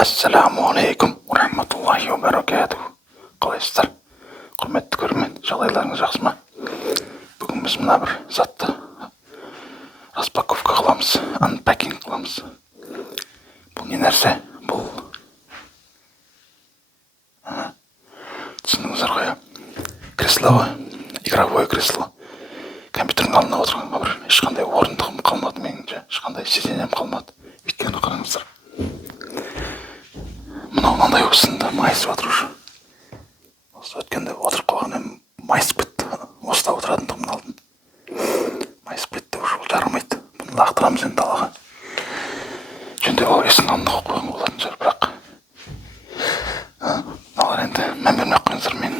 Ассаламу-алейкум рахматуллахи ва баракатух. Қалайсыздар? Құрметті көрермен, жағдайларыңыз жақсы ма? Бүгін біз мына бір затты распаковка қыламыз, анпакинг қыламыз. Бұл не нәрсе? Бұл түсіндіңіздер ғой? Кресло ғой, игровое кресло. Компьютердің алдына отырғанға бір ешқандай орындығым қалмады меніңше, ешқандай сиденьем қалмады. Өйткені қараңыздар. Мынандай осында майысып жатыр уже. Осы өткенде отырып қалғаннан майысып кетті. Осында отыратындығымның алдын. Майысып кетті уже, ол жарамайды. Бұны лақтырамыз енді далаға. Жөндеп алып есің алдына қойып қойған болатын шығар, бірақ мыналар енді мән бермей ақ қойыңыздар. Мен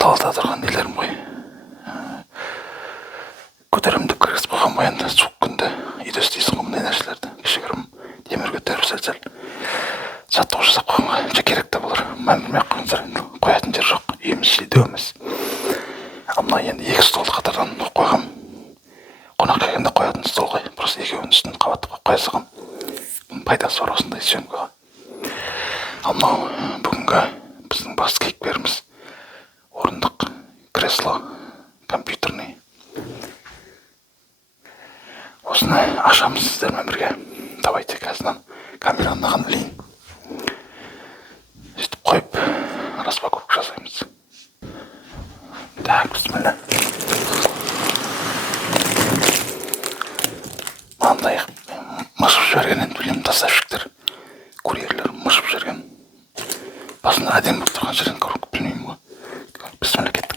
далада тұрған нелерім ғой. Көтеремін деп кіргізіп қойған ғой енді, суық күнде үйде істейсің ғой мұндай нәрселерді. Кішігірім темір көтеріп сәл жаттығу жасап қойғанға керек те болар. Мән бермей ақ қойыңыздар, енді қоятын жер жоқ, үйіміз шілдеу емес. Ал мына енді екі столды қатардан қойғам. Қонақ келгенде қоятын стол ғой, просто екеуінің үстін қабаттап қоя салғам. Бұның пайдасы бар осындай съемкаға. Ал мынау бүгінгі біздің басты кейіпкеріміз орындық кресло компьютерный. Осыны ашамыз сіздермен бірге. Давайте қазір камераны мынаған ілейін. Сөйтіп қойып распаковка жасаймыз. Так, бісміллә. Мынандай мышып жіберген, білемін, доставщиктер, курьерлер мышып жіберген. Басында әдемі болып тұрған жерден көріп білмеймін ғой. Бісміллә, кеттік.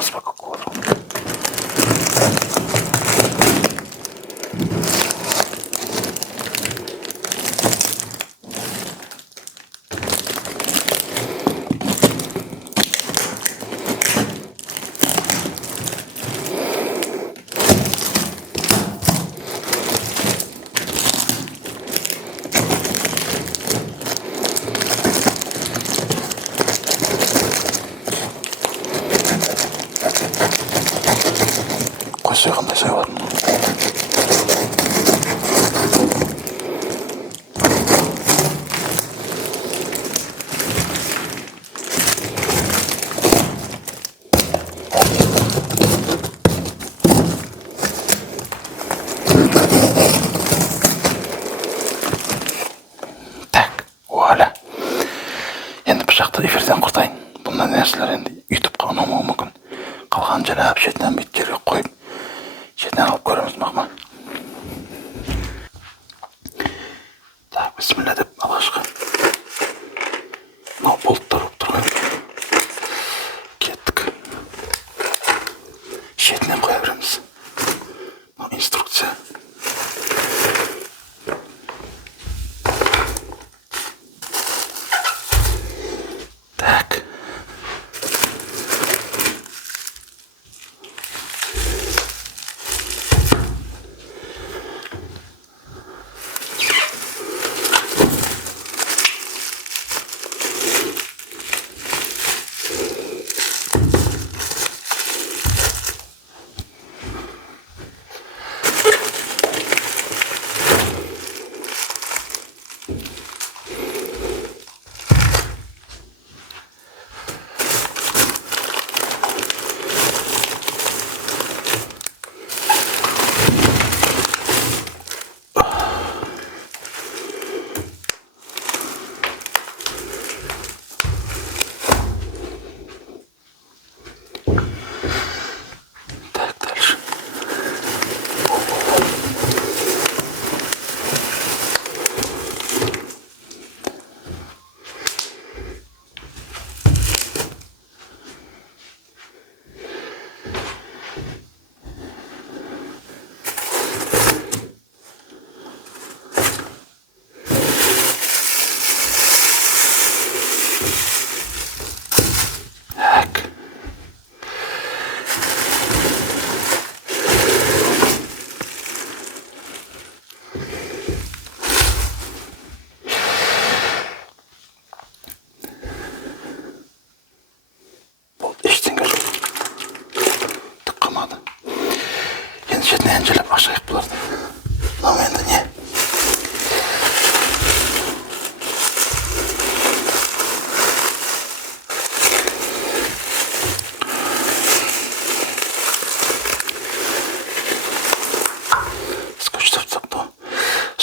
Распаковку. Қандай сайвар мұны. Так, вуаля. Енді бір жақты эфирден құртайын. Бұндай нәрселер енді ютубқа ұнамауы мүмкін. Қалған жалап шетінен беттерге қойып шетінен алып көреміз мақма. Так, бісміллә деп алғашқы. Мынау болттар болып тұрған. Кеттік. Шетінен қоя береміз. Мынау инструкция. Так.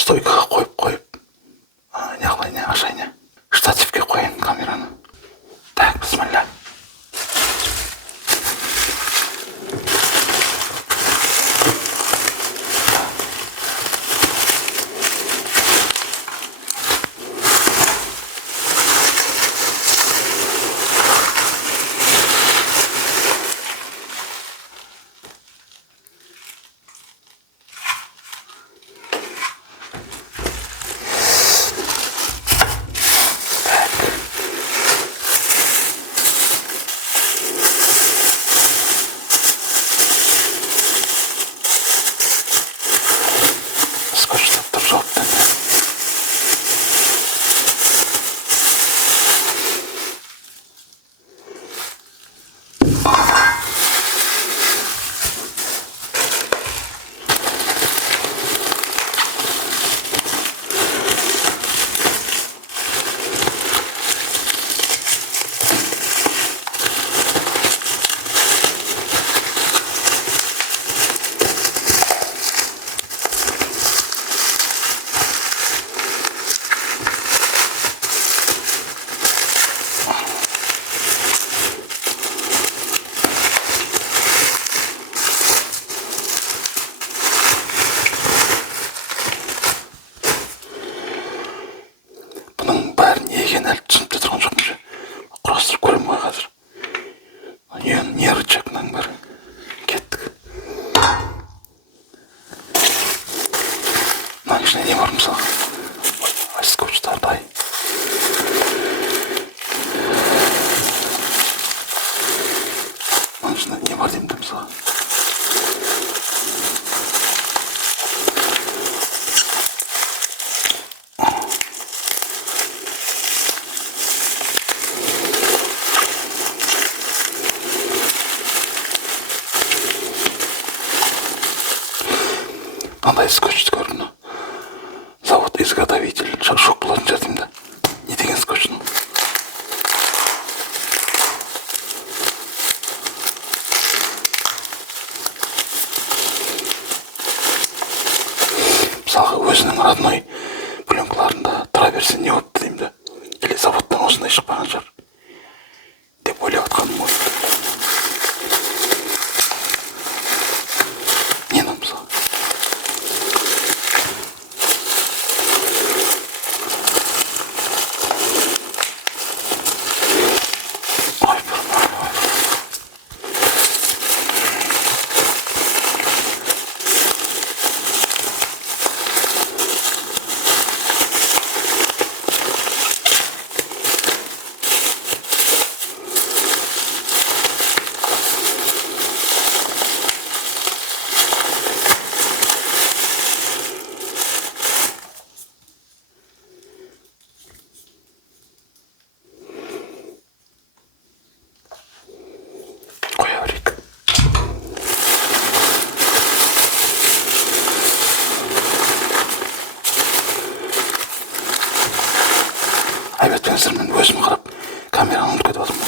стойкаға қойып не қылайын, ашайын, штативке қояйын камераны. Так, бисмилля. Скотч тут жовтий. Бұның бәрін не екенін әлі түсініп те тұрған жоқпын ше. Құрастырып көремін ғой қазір. Не рычаг мынаның бәрі. Кеттік. Мынаның ішінде не бар мысалға? Ай, скотчтарды ай. Мынаның ішінде не бар деймін де мысалға? Мынандай скотчты көрдім. Завод изготовитель. Шок болатын шығар деймін да. Не деген скотч? Мысалға өзінің родной пленкаларында тұра берсе не болыпты деймін да. Или заводтан осындай шықпаған шығар деп ойлап отқаным ғой. Нені мысалы? Айбетпеңіздер, мен өзім қарап камераны ұмытып кетіп отырмын.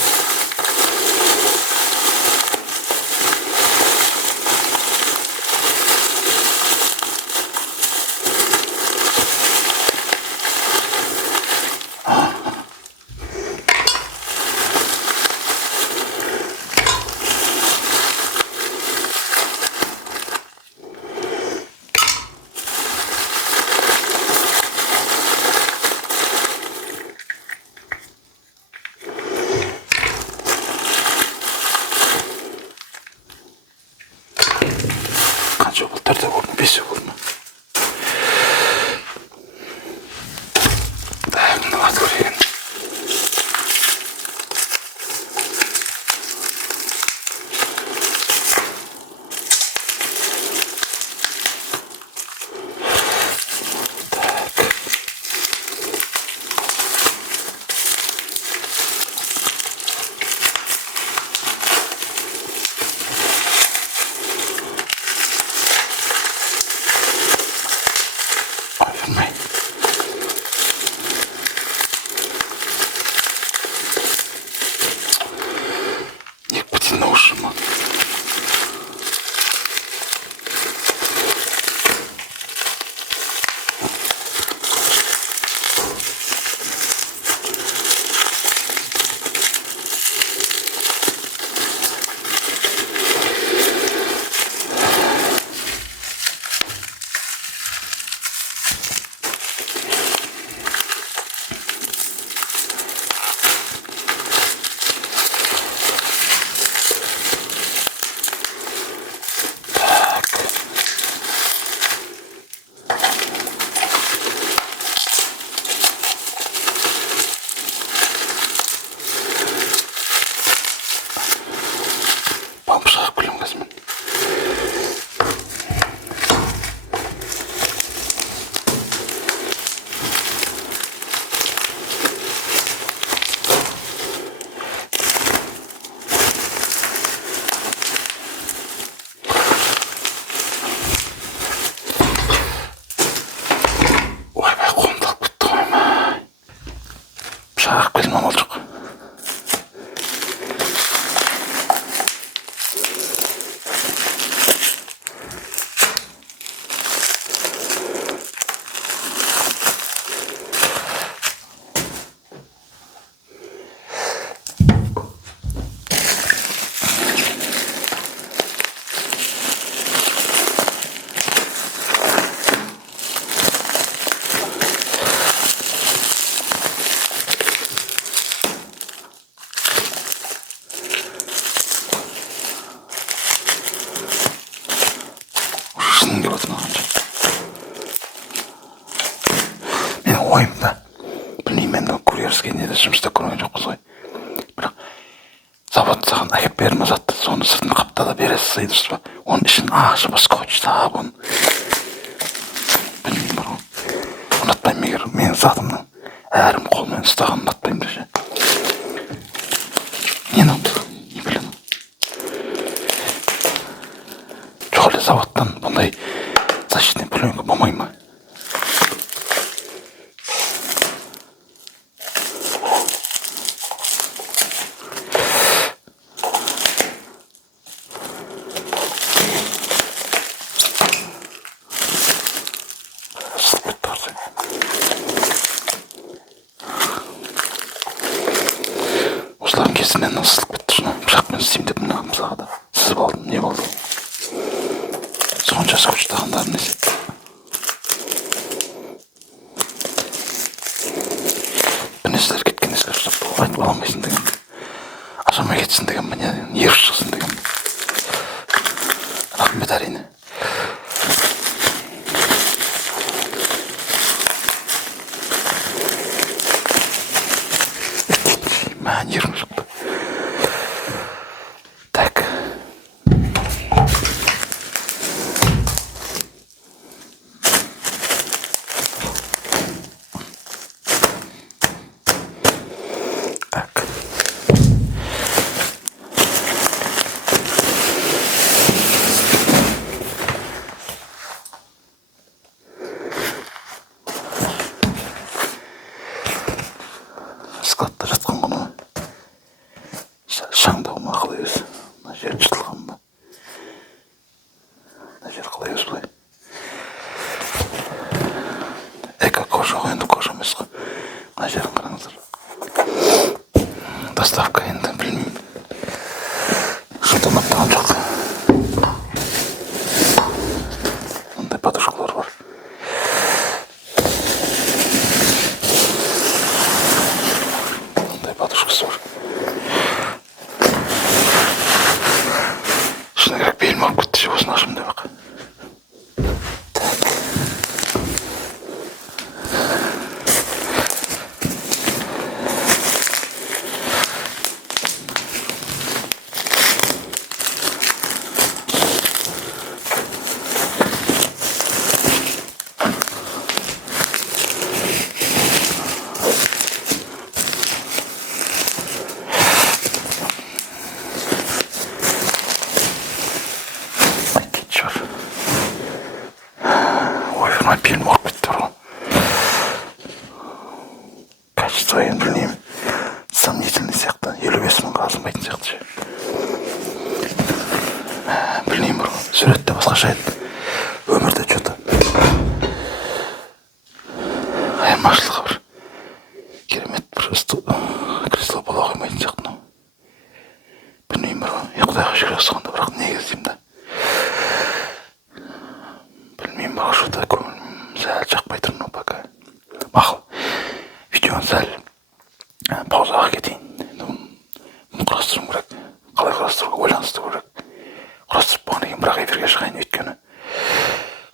шағақ келін амал жоқ. Шының келіп отыр маған. Менің ойымда, білмеймін, енді курьерский неде жұмыс істеп көрген жоқпыз ғой. Бірақ завод саған әкеп берме затты, соны сыртын қаптада бересіз, дұрыс па? Оның ішін ашып, скотч сабын. Білмеймін бар ғой. Ұнатпаймын, егер менің затымның әрім қолмен ұстаған ұнатпаймын десе. Нені ұнатты? Не білемін. Жоқ әлі заводтан бұндай защитный пленка болмай ма? Осылардың кесінен ысылып кетті шыны. Пышақпен істеймін деп мына мысаға да сызып алдым. Не болды? Сонша скотч тағандарын несі? Бір несілер кеткен несілер ұстап айтып аламайсың деген. Ашамай кетсін деген міне еріп шықсын деген. Рахмет әрине. Мән ерім шықты. Так. Так. Складта жатқан ғана шаңдау ма қалай өзі? Мына жер жыртылған ба? Мына жер қалай өзі бұлай? Эко-кожа ғой, енді кожа емес қой. Мына жерін қараңыздар. Доставка енді білмеймін. Шылтылдап тұрған жоқ. Мындай подушкалар бар. Мындай подушкасы бар. Шыны керек белім алып кетті, осыны ашым деп ақ. Фильм может быть второй. Качество я білмеймін. Сомнительный сияқты. 55 мыңға азынбайтын сияқты. Білмеймін бір. Суретте басқаша еді. Өмірде что-то. Айырмашылығы бір. Керемет бір кресло бола қоймайтын сияқты. Білмеймін бір. Құдайға шүкір жасағанда бірақ неге іздеймін да. Білмеймін бірақ что-то көңілім сәл жақпай тұрмын пока. Мақұл. Видеоны сәл паузаға кетейін. Мұны құрастыруым керек. Қалай құрастыруға ойланыстыру керек. Құрастырып болғаннан кейін бірақ эфирге шығайын, өйткені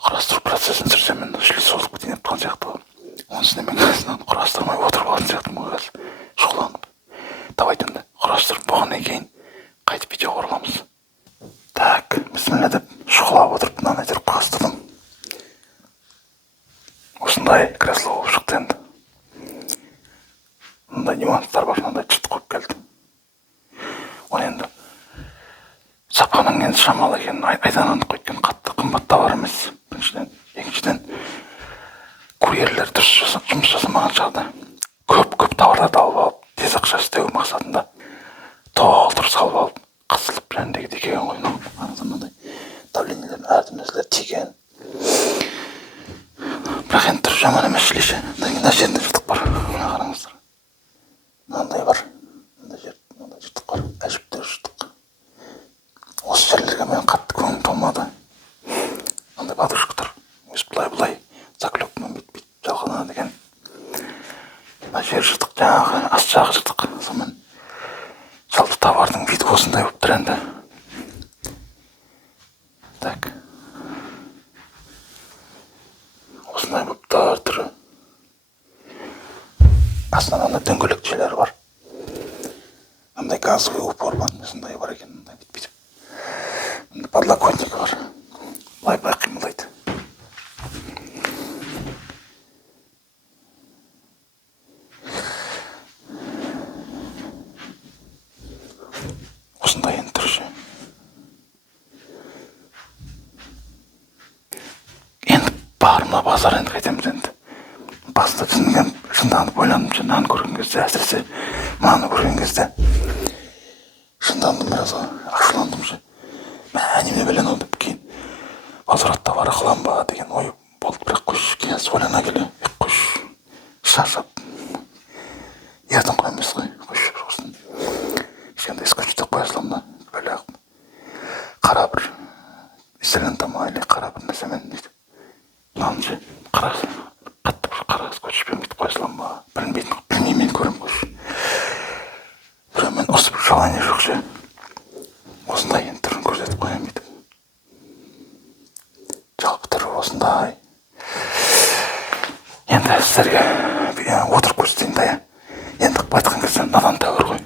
құрастыру процесін сүрсем мен шли созылып кетейін деп тұрған сияқты ғой. Онысына мен қазір құрастырмай отырып алатын сияқтымын ғой қазір шұғыланып. Давайте енді құрастырып болғаннан кейін қайтып видео қорғаламыз. Так, бісміллә деп шұғылап отырып мынаны әйтеуір құрастырдым. Осындай кресло болып шықты енді. Мындай нюанстар бар, мындай чыт қойып келді. Оны енді сапаның енді шамалы екенін айдан анық өйткені қатты қымбат товар емес. Біріншіден, екіншіден курьерлер дұрыс жұмыс жасамаған жағда көп товар товарларды алып алып тез ақша істеу мақсатында толтырып салып алып қысылып жәндегі текеген ғой. Қараңыздар, мынандай давлениелер әртүрлі нәрселер тиген. Бірақ енді түрі жаман емес шлейші. Мына жерінде жыртық бар. Мына қараңыздар. Мынандай бар. Мынандай жыртық бар. Әжептәуір жыртық. Осы жерлерге мен қатты көңілім толмады. Мынандай подружкалар өз былай заклепкамен бүйтіп жалғанады екен. Мына жер жыртық, жаңағы ас жағы жыртық. Сонымен жалпы товардың виді осындай болып тұр енді. Так. Осындай болып тұр түрі. Астынан анда дөңгелекшелер бар. Мындай газовый упор бар. Сондай бар екен. Мындай бүйтіп. Мындай подлокотник бар. Былай қимылдайды. Осындай енді түрі. Енді барымда базар енді қайтеміз енді. Басында түсінген, шынданып ойландым, наны көрген кезде, әсіресе мынаны көрген кезде шындандым, біраз ашуландым. Неме білен ол деп кейін базаратта бара қылам ба деген ой болды. Бірақ қойшы, кейін ойлана келе қойшы, шаршап ертең қоймыз ғой, қойшы бір осыны кішкентай ескочтап қоя салам да, бөле қара бір селентама или қара бір нәрсемен дейді. Мынаны қатты бір қара скотчпен бүйтіп қоя салам ба, білмеймін, көрем қойшы. Бірақ мен осы бір желание жоқ ше. Осындай енді түрін көрсетіп қоям бүйтіп. Жалпы түрі осындай. Енді сіздерге отырып көрсетейін да. Енді айтқан кезде надан тәуір ғой.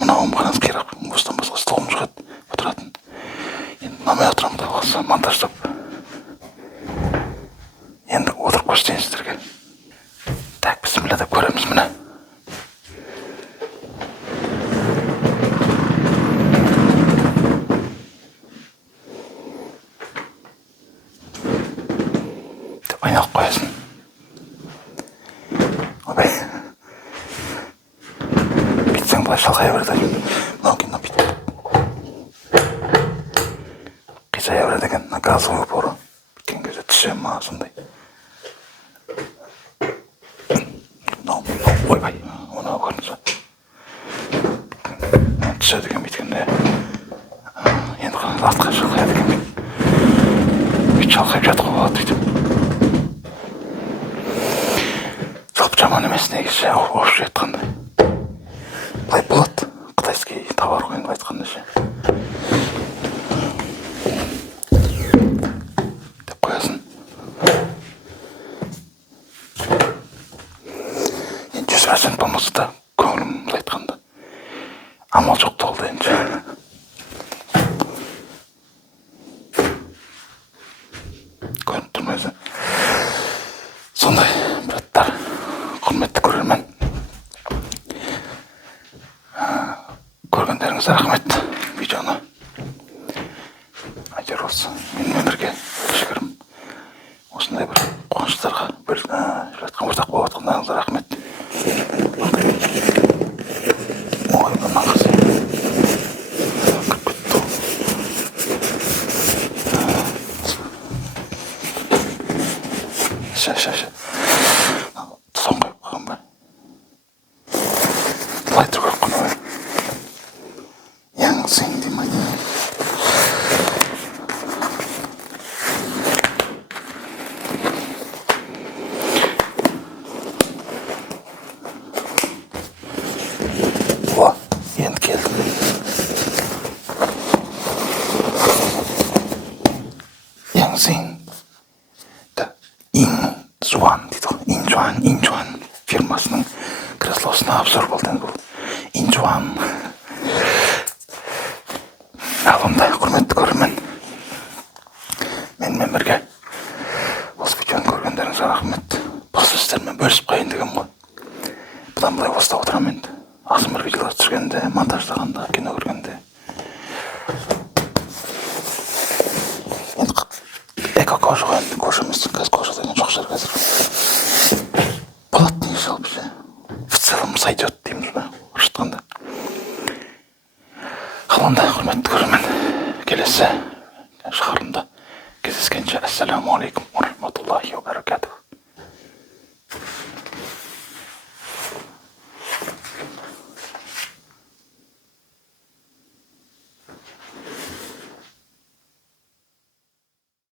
Мынауым қараңыз керек, осыдан басқа столым шығады отыратын. Енді мынамай отырамын да болса монтаждап. Енді отырып көрсетейін сіздерге. Так, бісміллә деп көреміз міне. Деп айналып қоясын. Обай. Битсең былай шалқая береді. Мынау кейін бүйтіп қисая береді екен. Газовый упоры. Біткен кезде түсе ма сондай. Ойбай, оны көрдіңіз ба? Түседі екен бүйткенде. Енді қараңыз, артқа шалқаяды екен. Бүйтіп шалқайып жатып қалады бүйтіп. Жалпы жаман емес негізі, ауып жатқанда. Былай болады. Қытайский товар ғой енді айтқанда ше. Деп қоясын. 100% болмаса да көңілім айтқанда амал жоқ толды енді. Көрініп тұрмайды. Сондай, браттар, құрметті көрермен. Көргендеріңізге рахмет. Видеоны егер осы менімен бірге кішігірім осындай бір қуаныштарға жатқан ортақ болып жатқандарыңызға рахмет. Ой, мына қыз кіріп кетті. Ша. Тұсауын қойып қалған ба? Былай тұрып көріп қана ғой. Яңсың деймін. Енді келдім. Яңсың. Инжуан дейді ғой. Инжуан фирмасының креслосына обзор болды енді бұл. Инжуан. Ал онда, құрметті көрермен. Менімен бірге осы видеоны көргендеріңізге рахмет. Просто сіздермен бөлісіп қойын деген ғой. Бұдан былай осыда отырамын енді. Ақсын бір видеолар түсіргенде, монтаждағанда, кино көргенде. Енді эко-кожа ғой енді, кожамыз қазір кожа деген жоқ шығар қазір. Болады не жалпы ше. В целом сойдет дейміз ба орысша айтқанда. Ал онда құрметті көрермен, келесі шығарылымда кездескенше, ассаламу алейкум ва рахматуллахи ва баракатух.